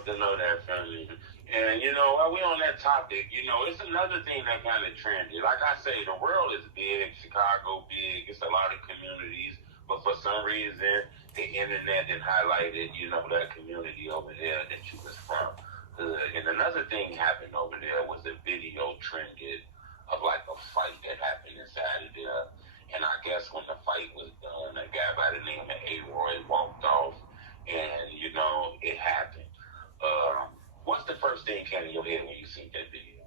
love to know that, family. And, while we on that topic, it's another thing that kind of trended. Like I say, the world is big, Chicago big, it's a lot of communities, but for some reason, the internet then highlighted, that community over there that you was from. And another thing happened over there was a video trended of like a fight that happened inside of there. And I guess when the fight was done, a guy by the name of A-Roy walked off, and, it happened. What's the first thing came in your head when you seen that video?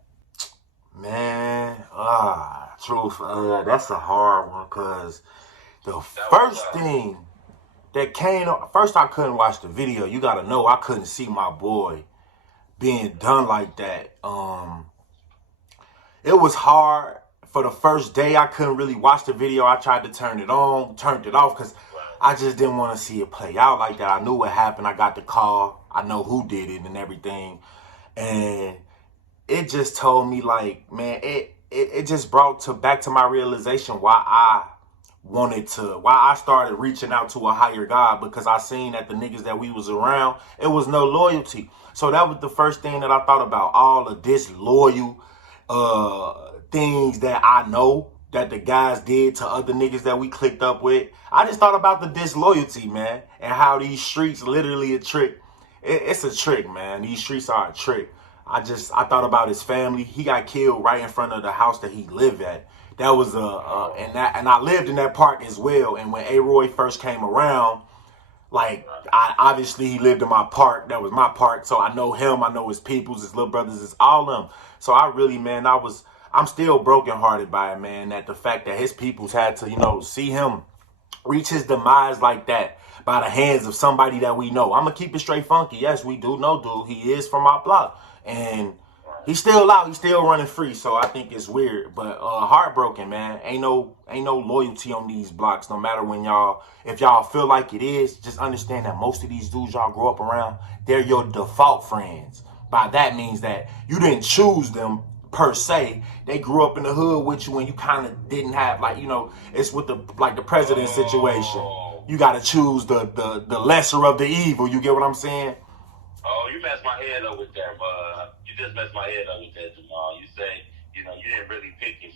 Man, truth, that's a hard one, because the first thing that came up, first I couldn't watch the video. You got to know I couldn't see my boy being done like that. It was hard. For the first day, I couldn't really watch the video. I tried to turn it on, turned it off, because I just didn't want to see it play out like that. I knew what happened. I got the call. I know who did it and everything. And it just told me, like, man, it just brought back to my realization why I started reaching out to a higher God, because I seen that the niggas that we was around, it was no loyalty. So that was the first thing that I thought about, all of disloyal things that I know that the guys did to other niggas that we clicked up with. I just thought about the disloyalty, man, and how these streets literally a trick. It's a trick, man. These streets are a trick. I thought about his family. He got killed right in front of the house that he lived at. That was and I lived in that park as well. And when A-Roy first came around, like, obviously he lived in my park. That was my park. So I know him. I know his peoples, his little brothers, it's all them. So I really, man, I'm still brokenhearted by it, man, that the fact that his peoples had to, see him reach his demise like that by the hands of somebody that we know. I'm going to keep it straight funky. Yes, we do know dude. He is from our block. And he's still out. He's still running free. So I think it's weird. But heartbroken, man. Ain't no loyalty on these blocks. No matter if y'all feel like it is, just understand that most of these dudes y'all grow up around, they're your default friends. By that means that you didn't choose them per se. They grew up in the hood with you, and you kind of didn't have, like, it's with the president situation. You got to choose the lesser of the evil. You get what I'm saying? Oh, you messed my head up with that, bud. You just messed my head up with that, Jamal. You say, you didn't really pick your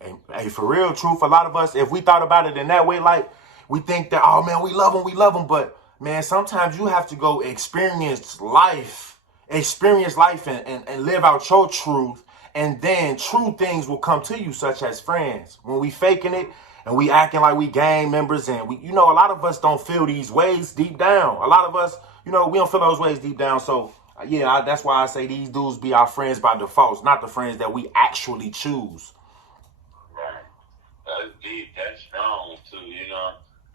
friend. Hey, for real, truth, a lot of us, if we thought about it in that way, like, we think that, oh, man, we love them. But, man, sometimes you have to go experience life and live out your truth. And then true things will come to you, such as friends. When we faking it and we acting like we gang members, and a lot of us don't feel these ways deep down. A lot of us, we don't feel those ways deep down. So, yeah, that's why I say these dudes be our friends by default, not the friends that we actually choose. Right. That's deep. That's strong, too,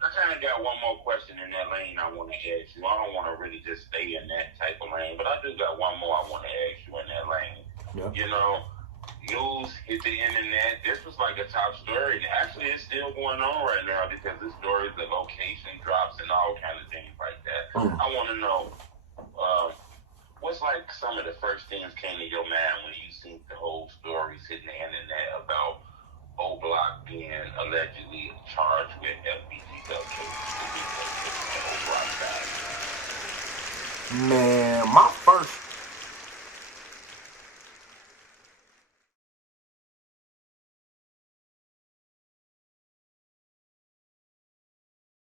I kind of got one more question in that lane I want to ask you. I don't want to really just stay in that type of lane, but I do got one more I want to ask you in that lane. Yeah. News hit the internet. This was like a top story. And actually, it's still going on right now because the stories, the location drops and all kind of things like that. I want to know, what's like some of the first things came to your mind when you seen the whole stories hitting the internet about Oblock being allegedly charged with FBC cases? Man, my first